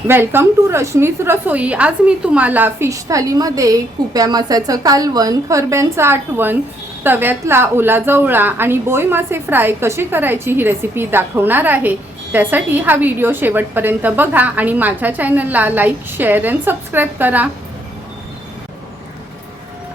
Welcome to रश्मीच रसोई। आज मी तुम्हाला fish थालीमध्ये कुप्या माशाचं कालवण, खरब्यांचं आटवण, तव्यातला ओला जवळा आणि बोई मासे फ्राय कशी करायची ही रेसिपी दाखवणार आहे। त्यासाठी हा व्हिडिओ शेवटपर्यंत बघा आणि माझ्या चॅनलला लाईक, शेअर आणि सबस्क्राईब करा।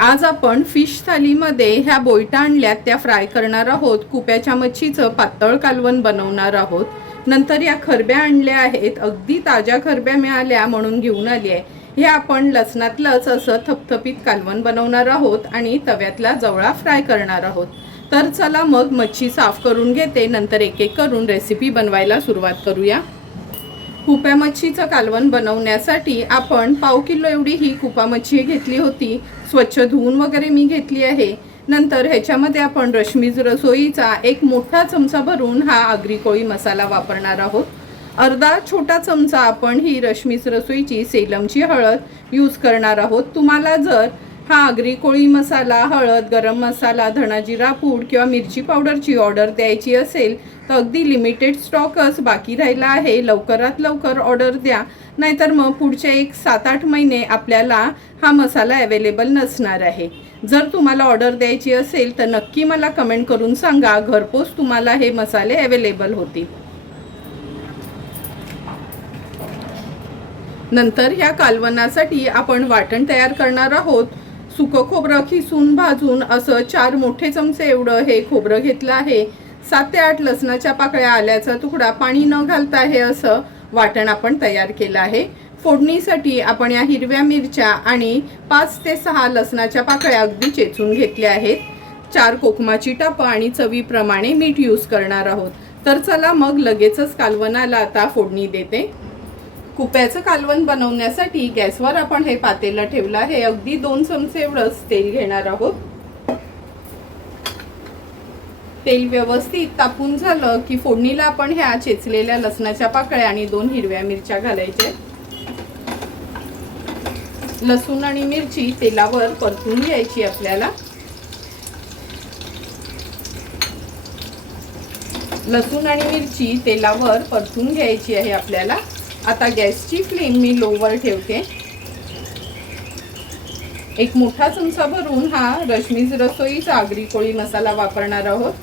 आज आपण फिश थालीमध्ये ह्या बोईटा आणल्यात त्या फ्राय करणार आहोत। कुप्याच्या मच्छीचं पातळ कालवण बनवणार आहोत। नंतर या खरब्या आणल्या आहेत, अगदी ताज्या खरब्या मिळाल्या म्हणून घेऊन आली आहे। हे आपण लसणातलंच असं थपथपीत कालवण बनवणार आहोत आणि तव्यातला जवळा फ्राय करणार आहोत। तर चला मग मच्छी साफ करून घेते, नंतर एक एक करून रेसिपी बनवायला सुरुवात करूया। कुप्या मच्छीचं कालवण बनवण्यासाठी आपण पाव किलो एवढी ही कुपा मच्छी घेतली होती। स्वच्छ धुवून वगैरे मी घेतली आहे। नंतर ह्याच्यामध्ये आपण रश्मीज रसोईचा एक मोठा चमचा भरून हा आगरी कोळी मसाला वापरणार आहोत। अर्धा छोटा चमचा आपण ही रश्मीज रसोईची सेलमची हळद यूज करणार आहोत। तुम्हाला जर हा आगरी कोळी मसाला, हळद, गरम मसाला, धना जिरा पूड किंवा मिरची पावडरची ऑर्डर द्यायची असेल तर अगदी लिमिटेड स्टॉकच बाकी राहिला आहे। लवकरात लवकर ऑर्डर द्या, नाहीतर मग पुढचे 7-8 महिने आपल्याला हा मसाला अवेलेबल नसणार आहे। जर तुम्हाला ऑर्डर द्यायची असेल तर नक्की मला कमेंट करून सांगा, घरपोच तुम्हाला हे मसाले अवेलेबल होतील। नंतर ह्या कालवणासाठी आपण वाटण तयार करणार आहोत। सुकं खोबरं खिसून भाजून असं 4 मोठे चमचे एवढं हे खोबरं घेतलं आहे। 7 ते 8 लसणाच्या पाकळ्या, आल्याचा तुकडा, पाणी न घालता हे असं वाटण आपण तयार केलं आहे। फोडणीसाठी आपण या हिरव्या मिरच्या आणि 5 ते 6 लसणाच्या पाकळ्या अगदी चेचून घेतल्या आहेत। 4 कोकमाची टापं आणि चवीप्रमाणे मीठ यूज करणार आहोत। तर चला मग लगेचच कालवणाला आता फोडणी देते। कुप्याचं कालवण बनवण्यासाठी गॅसवर आपण हे पातेलं ठेवलं आहे। अगदी 2 चमचे एवढंच तेल घेणार आहोत। तेल व्यवस्थित तापून झालं की फोडणीला आपण ह्या चेचलेल्या लसणाच्या पाकळ्या आणि 2 हिरव्या मिरच्या घालायच्या। लसूण आणि मिरची तेलावर परतून घ्यायची आपल्याला। लसूण आणि मिरची तेलावर परतून घ्यायची आहे आपल्याला। आता गॅसची फ्लेम मी लोवर ठेवते। एक मोठा चमचा भरून हा रश्मीज रसोईचा आगरी कोळी मसाला वापरणार आहोत।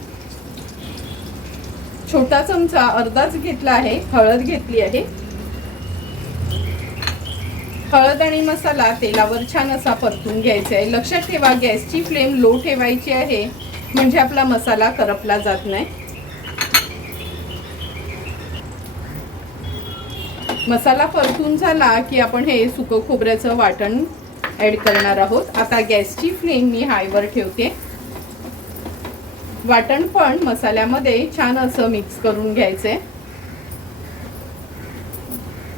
छोटा चमचा अर्धाच घेतला आहे, हळद घेतली आहे। हळद आणि मसाला तेलावर छान असा परतून घ्यायचा आहे। लक्षात ठेवा, गॅसची फ्लेम लो ठेवायची आहे, म्हणजे आपला मसाला करपला जात नाही। मसाला परतून झाला की आपण हे सुकं खोबऱ्याचं वाटण ॲड करणार आहोत। आता गॅसची फ्लेम मी हायवर ठेवते। वाटण पण मसाल्यामध्ये छान असं मिक्स करून घ्यायचंय।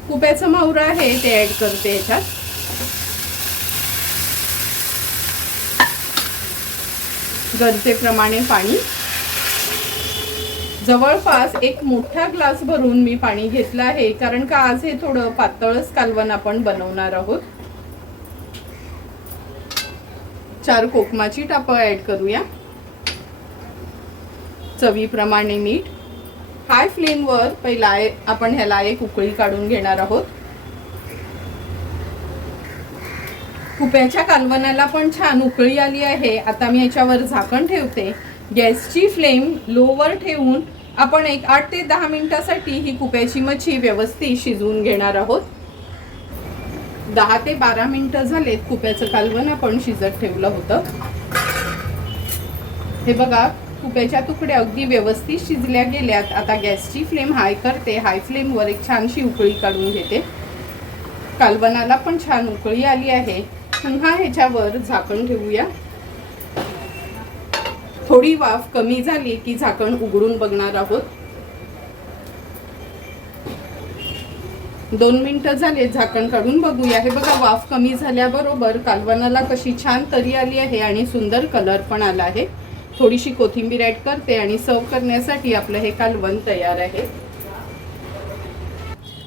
कुप्याचं मावरं आहे ते ॲड करते याच्यात। गरजेप्रमाणे पाणी, जवळपास एक मोठा ग्लास भरून मी पाणी घेतलं आहे, कारण का आज हे थोडं पातळच कालवण आपण बनवणार आहोत। 4 कोकमाची टापं ॲड करूया। चवीप्रमाणे मीठ। हाय फ्लेमवर पहिला आपण ह्याला एक उकळी काढून घेणार आहोत। कुप्याच्या कालवणाला पण छान उकळी आली आहे। आता मी याच्यावर झाकण ठेवते। गॅसची फ्लेम लोवर ठेवून आपण एक 8 ते 10 मिनिटांसाठी ही कुप्याची मच्छी व्यवस्थित शिजवून घेणार आहोत। 10 ते 12 मिनिटं झालेत कुप्याचं कालवण आपण शिजत ठेवलं होतं। हे बघा, कुप्याच्या तुकड्या अगदी व्यवस्थित शिजल्या गेल्यात। आता गॅसची फ्लेम हाय करते। हाय फ्लेमवर एक छानशी उकळी काढून घेते। कालवणाला पण छान उकळी आली आहे। पुन्हा ह्याच्यावर झाकण ठेवूया। थोडी वाफ कमी झाली की झाकण उघडून बघणार आहोत। 2 मिनिटं झाले, झाकण काढून बघूया। हे बघा, वाफ कमी झाल्याबरोबर कालवणाला कशी छान तरी आली आहे आणि सुंदर कलर पण आला आहे। थोडीशी कोथिंबीर ॲड करते आणि सर्व करण्यासाठी आपलं हे कालवण तयार आहे।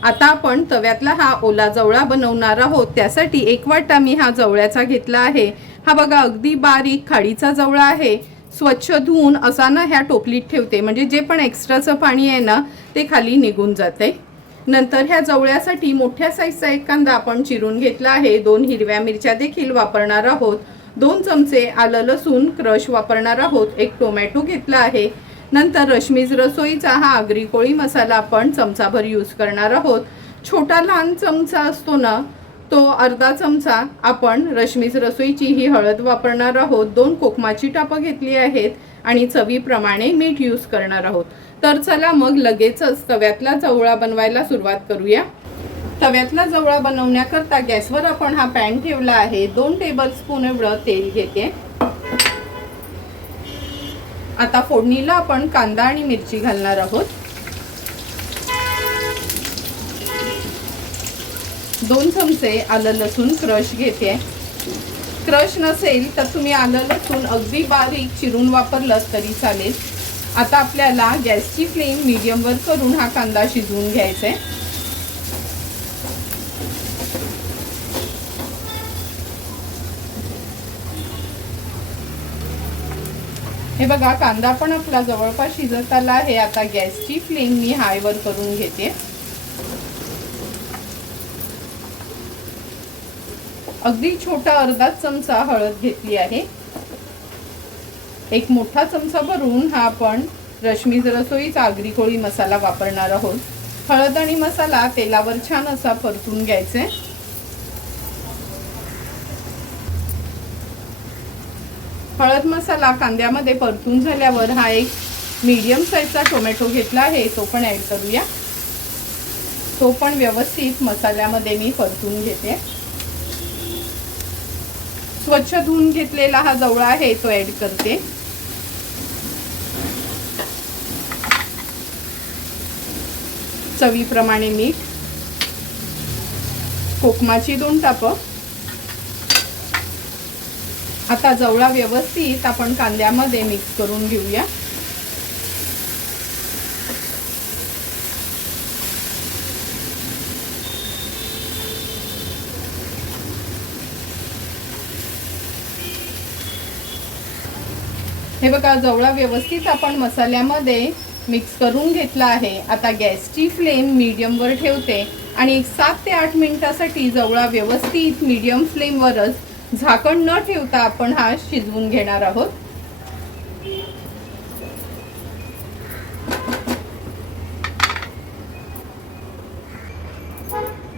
आता आपण तव्यातला हा ओला जवळा बनवणार आहोत। त्यासाठी 1 वाटा मी हा जवळ्याचा घेतला आहे। हा बघा, अगदी बारीक खाडीचा जवळा आहे। स्वच्छ धुवून असा ना ह्या टोपलीत ठेवते, म्हणजे जे पण एक्स्ट्राचं पाणी आहे ना ते खाली निघून जाते। नंतर ह्या जवळ्यासाठी मोठ्या साईजचा एक कांदा आपण चिरून घेतला आहे। 2 हिरव्या मिरच्या देखील वापरणार आहोत। 2 चमचे आलं लसूण क्रश वापरणार आहोत। 1 टोमॅटो घेतला आहे। नंतर रश्मीज रसोईचा हा आगरी कोळी मसाला आपण चमचाभर यूज करणार आहोत। छोटा लहान चमचा असतो ना, तो अर्धा चमचा आपण रश्मीज रसोईची ही हळद वापरणार आहोत। 2 कोकमाची टापं घेतली आहेत आणि चवीप्रमाणे मीठ यूज करणार आहोत। तर चला मग लगेचच तव्यातला जवळा बनवायला सुरुवात करूया। तव्यातला जवळा बनवण्याकरता गॅसवर आपण हा पॅन ठेवला आहे। 2 टेबलस्पून एवढं तेल घेते। आता फोडणीला आपण कांदा आणि मिरची घालणार आहोत। 2 चमचे आलं लसूण क्रश घेते। क्रश नसेल तर तुम्ही आलं लसूण अगदी बारीक चिरून वापरलं तरी चालेल। आता आपल्याला गॅसची फ्लेम मीडियमवर करून हा कांदा शिजवून घ्यायचा आहे। हे बघा, कांदा पण आपला जवळपास शिजत आला आहे। आता गॅसची फ्लेम मी हायवर करून घेते। अगदी छोटा अर्धा चमचा हळद घेतली आहे। 1 मोठा चमचा भरून हा आपण रश्मीज रसोईचा आगरी कोळी मसाला वापरणार आहोत। हळद आणि मसाला तेलावर छान असा परतून घ्यायचा आहे। हळद मसाला कांद्यामध्ये परतून झाल्यावर हा एक मीडियम साईजचा टोमॅटो घेतला आहे, तो पण ऍड करूया। तो पण व्यवस्थित मसाल्यामध्ये मी परतून घेते। स्वच्छ धुवून घेतलेला हा जवळा आहे, तो ऍड करते। चवीप्रमाणे मीठ, कोकमाची 2 टापं। आता जवळा व्यवस्थित आपण कांद्यामध्ये मिक्स करून घेऊया। हे बघा, जवळा व्यवस्थित आपण मसाल्यामध्ये मिक्स करून घेतला आहे। आता गॅसची फ्लेम मीडियमवर ठेवते आणि 7 ते 8 मिनिटांसाठी जवळा व्यवस्थित मीडियम फ्लेमवरच झाकण न ठेवता आपण हा शिजवून घेणार आहोत।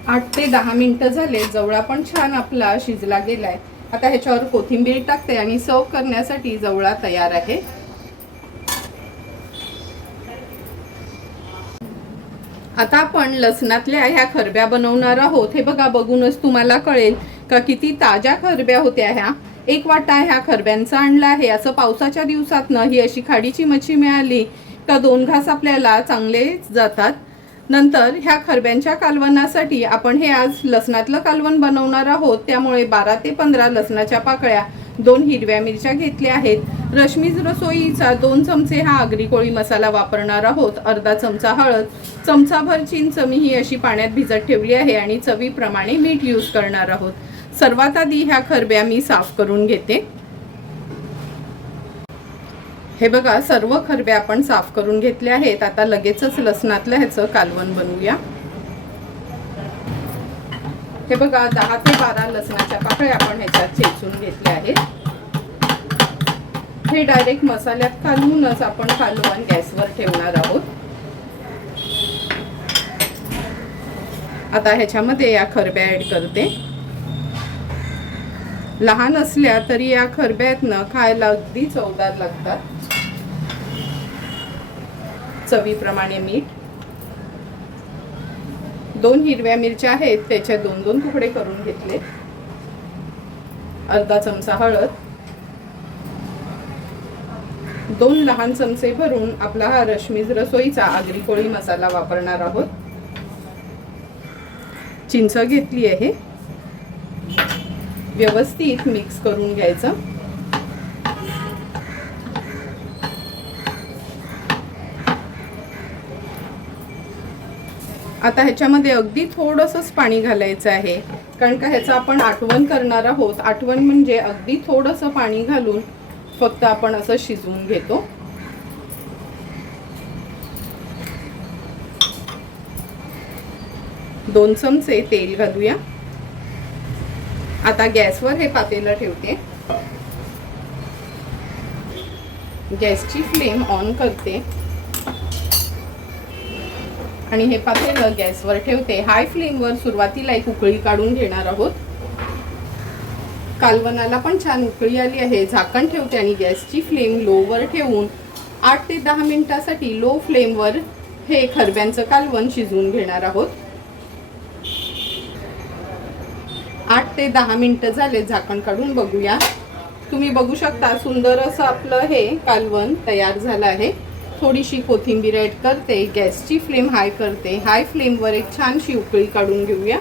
8 ते 10 मिनिटं झाले। जवळा पण छान आपला शिजला गेलाय। आता ह्याच्यावर कोथिंबीर टाकते आणि सर्व करण्यासाठी जवळा तयार आहे। आता आपण लसणातल्या ह्या खरब्या बनवणार आहोत। हे बघा, बघूनच तुम्हाला कळेल का किती ताज्या खरब्या होत्या ह्या। 1 वाटा ह्या खरब्यांचा आणला आहे। असं पावसाच्या दिवसातनं ही अशी खाडीची मच्छी मिळाली का 2 घास आपल्याला चांगले जातात। नंतर ह्या खरब्यांच्या कालवणासाठी आपण हे आज लसणातलं कालवण बनवणार आहोत, त्यामुळे 12 ते 15 लसणाच्या पाकळ्या, 2 हिरव्या मिरच्या घेतल्या आहेत। रश्मीज रसोईचा 2 चमचे हा आगरी कोळी मसाला वापरणार आहोत। अर्धा चमचा हळद, चमचाभर चिंच मी ही अशी पाण्यात भिजत ठेवली आहे आणि चवीप्रमाणे मीठ यूज करणार आहोत। सर्वात आधी ह्या खरब्या मी साफ करून घेते। हे बघा, सर्व खरब्या आपण साफ करून घेतल्या आहेत। आता लगेचच लसणातलं ह्याचं कालवण बनवूया। हे बघा, 10 ते 12 लसणाच्या पाकळ्या आपण ह्याच्यात चेचून घेतल्या आहेत। हे डायरेक्ट मसाल्यात घालूनच आपण कालवण गॅसवर ठेवणार आहोत। आता ह्याच्यामध्ये या खरब्या ऍड करते। लहान असल्या तरी या खरब्यातनं खायला अगदी चवदार लागतात। चवीप्रमाणे मीठ, 2 हिरव्या मिरच्या आहेत, त्याचे 2-2 तुकडे करून घेतले। अर्धा चमचा हळद, 2 लहान चमचे भरून आपला हा रश्मीज रसोईचा आगरी कोळी मसाला वापरणार आहोत। चिंच घेतली आहे, व्यवस्थित मिक्स करून घ्यायचं। आता ह्याच्यामध्ये अगदी थोडंसंच पाणी घालायचं आहे, कारण का ह्याचं आपण आटवण करणार आहोत। आटवण म्हणजे अगदी थोडंसं पाणी घालून फक्त आपण असं शिजवून घेतो। 2 चमचे तेल घालूया। आता गॅसवर हे पातेलं ठेवते, गॅसची फ्लेम ऑन करते आणि हे पातेलं गॅसवर ठेवते। हाय फ्लेमवर सुरुवातीला एक उकळी काढून घेणार आहोत। कालवणाला पण छान उकळी आली आहे। झाकण ठेवते आणि गॅसची फ्लेम लोवर ठेवून 8 ते 10 मिनिटांसाठी लो फ्लेमवर हे खरब्यांचं कालवण शिजवून घेणार आहोत। 8 ते 10 मिनिटं झाले, झाकण काढून बघूया। तुम्ही बघू शकता सुंदर असं आपलं हे कालवण तयार झालं आहे। थोडीशी कोथिंबीर ॲड करते, गॅसची फ्लेम हाय करते। हाय फ्लेमवर एक छानशी उकळी काढून घेऊया।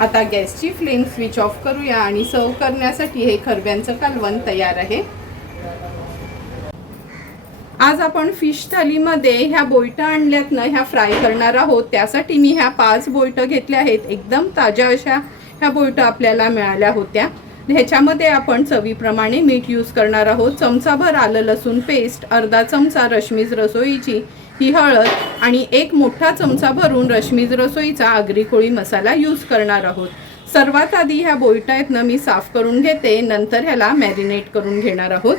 आता गॅसची फ्लेम स्विच ऑफ करूया आणि सर्व करण्यासाठी हे खरब्यांचं कालवण तयार आहे। आज आपण फिश थालीमध्ये ह्या बोईटा आणल्यात ना, ह्या फ्राय करणार आहोत। त्यासाठी मी ह्या 5 बोईटा घेतल्या आहेत। एकदम ताज्या अशा ह्या बोईटा आपल्याला मिळाल्या होत्या। ह्याच्यामध्ये आपण चवीप्रमाणे मीठ यूज करणार आहोत। चमचाभर आलं लसूण पेस्ट, अर्धा चमचा रश्मीज रसोईची ही हळद आणि 1 मोठा चमचा भरून रश्मीज रसोईचा आगरी कोळी मसाला यूज करणार आहोत। सर्वात आधी ह्या बोईटा आहेत ना मी साफ करून घेते, नंतर ह्याला मॅरिनेट करून घेणार आहोत।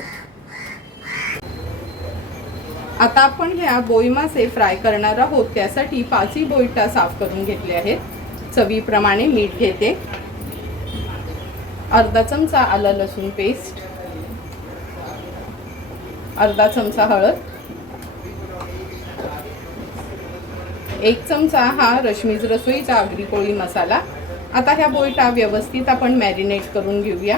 आता आपण ह्या बोई मासे फ्राय करणार आहोत। त्यासाठी 5 बोईटा साफ करून घेतले आहेत। चवीप्रमाणे मीठ घेते, अर्धा चमचा आलं लसूण पेस्ट, अर्धा चमचा हळद, 1 चमचा हा रश्मीज रसोईचा आगरी कोळी मसाला। आता ह्या बोईटा व्यवस्थित आपण मॅरिनेट करून घेऊया।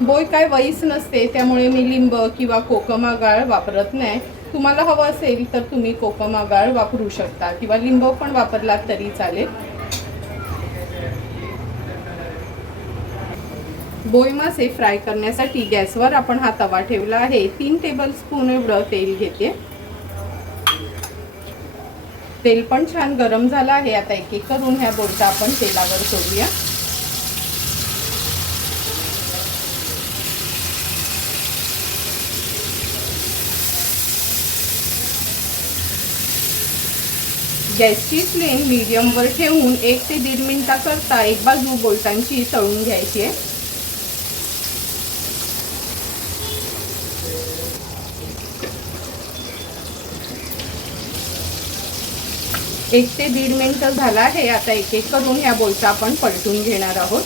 बोई काय वईस नसते, त्यामुळे मी लिंब किंवा कोकम आगाळ वापरत नाही। तुम्हाला हवं असेल तर तुम्ही कोकम आगाळ वापरू शकता किंवा लिंब पण वापरलात तरी चालेल। बोई मासे फ्राय करण्यासाठी गॅसवर आपण हा तवा ठेवला आहे। 3 टेबलस्पून एवढं तेल घेते। तेल पण छान गरम झालं आहे। आता एक एक करून ह्या बोईटा आपण तेलावर सोडूया। गॅसची फ्लेम मीडियमवर ठेवून 1 ते 1.5 मिनिटाकरता एक बाजू बोईटांची तळून घ्यायची आहे। एक ते 1.5 मिनिट झाला आहे। आता एक एक करून ह्या बोईटा आपण पलटून घेणार आहोत।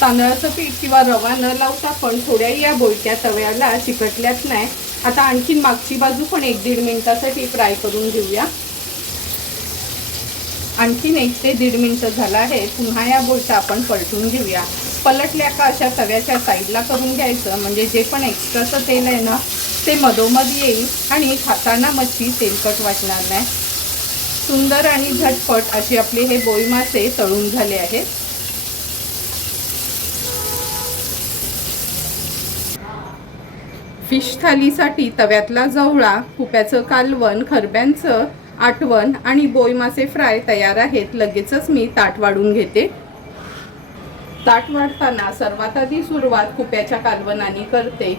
तांदळाचं पीठ किंवा रवा न लावता पण थोड्या या बोईट्या तव्याला चिकटल्याच नाही। आता आणखीन मागची बाजू पण 1-1.5 मिनिटासाठी फ्राय करून घेऊया। आणखीन 1 ते 1.5 मिनिट झाला आहे। पुन्हा या बोईटा आपण पलटून घेऊया। पलटल्या का अशा तव्याच्या साईडला करून घ्यायचं, म्हणजे जे पण एक्स्ट्राचं तेल आहे ना ते मधोमध येईल आणि खाताना मच्छी तेलकट वाटणार नाही। सुंदर आणि झटपट असे आपले हे बोई मासे तळून झाले आहेत। फिश थालीसाठी तव्यातला जवळा, कुप्याचं कालवण, खरब्यांचं आटवण आणि बोई मासे फ्राय तयार आहेत। लगेचच मी ताट वाढून घेते। ताट वाढताना सर्वात आधी सुरुवात कुप्याच्या कालवणाने करते।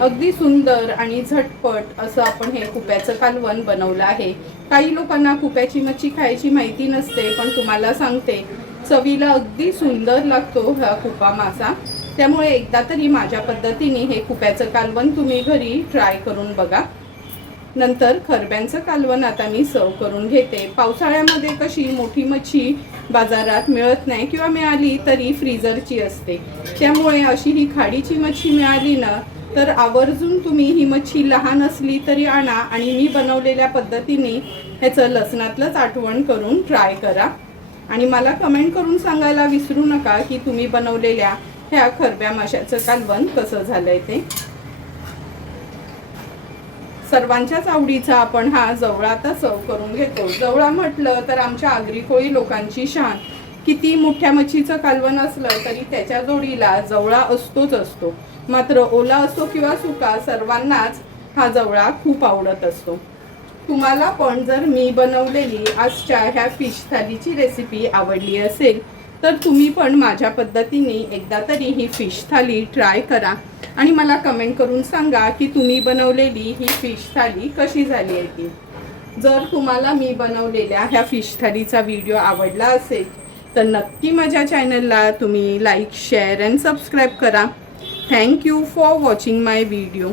अगदी सुंदर आणि झटपट असं आपण हे कुप्याचं कालवण बनवलं आहे। काही लोकांना कुप्याची मच्छी खायची माहिती नसते, पण तुम्हाला सांगते चवीला अगदी सुंदर लागतो हा कुपा मासा। त्यामुळे एकदा तरी माझ्या पद्धतीने हे कुप्याचं कालवण तुम्ही घरी ट्राय करून बघा। नंतर खरब्यांचं कालवण आता मी सर्व करून घेते। पावसाळ्यामध्ये कशी मोठी मच्छी बाजारात मिळत नाही किंवा मिळाली तरी फ्रीजरची असते, त्यामुळे अशी ही खाडीची मच्छी मिळाली ना तर आवर्जून तुम्ही ही मच्छी लहान असली तरी आणा आणि मी बनवलेल्या पद्धतीने ह्याचं लसणातलंच आठवण करून ट्राय करा आणि मला कमेंट करून सांगायला विसरू नका की तुम्ही बनवलेल्या ह्या खरब्या माशाचं कालवण कसं झालंय ते। सर्वांच्याच आवडीचा आपण हा जवळा आता सर्व करून घेतो। जवळा म्हटलं तर आमच्या आगरी कोळी लोकांची शान। किती मोठ्या मच्छीचं कालवण असलं तरी त्याच्या जोडीला जवळा असतोच असतो। मात्र ओला असो किंवा सुका सर्वांनाच हा जवळा खूप आवडत असतो. तुम्हाला पण जर मी बनवलेली आजच्या ह्या फिश थालीची रेसिपी आवडली असेल तर तुम्ही पण माझ्या पद्धतीने एकदा तरी ही फिश थाली ट्राय करा आणि मला कमेंट करून सांगा की तुम्ही बनवलेली ही फिश थाली कशी झाली आहे ती. जर तुम्हाला मी बनवलेल्या ह्या फिश थालीचा व्हिडिओ आवडला असेल तर नक्की माझ्या चॅनलला तुम्ही लाईक शेअर अँड सबस्क्राईब करा. Thank you for watching my video.